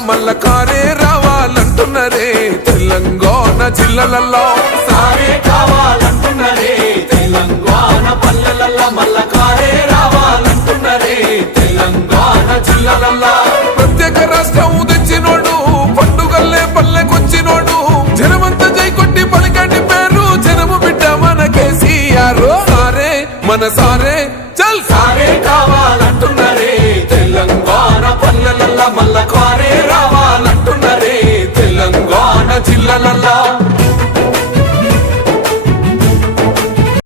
మల్ల కారే రావాలంటున్నరే తెలంగాణ జిల్లాలలో సారే కావాలంటున్నరే తెలంగాణ పల్లెలలో మల్ల కారే రావాలంటున్నరే తెలంగాణ జిల్లాలలో ప్రత్యేక రాష్ట్రం తెచ్చినోడు పండుగల్లే పల్లెకొచ్చినోడు జనమంతా జై కొట్టి పలికండి పేరు జనము బిడ్డ మన కేసీఆర్ సారే మన సారే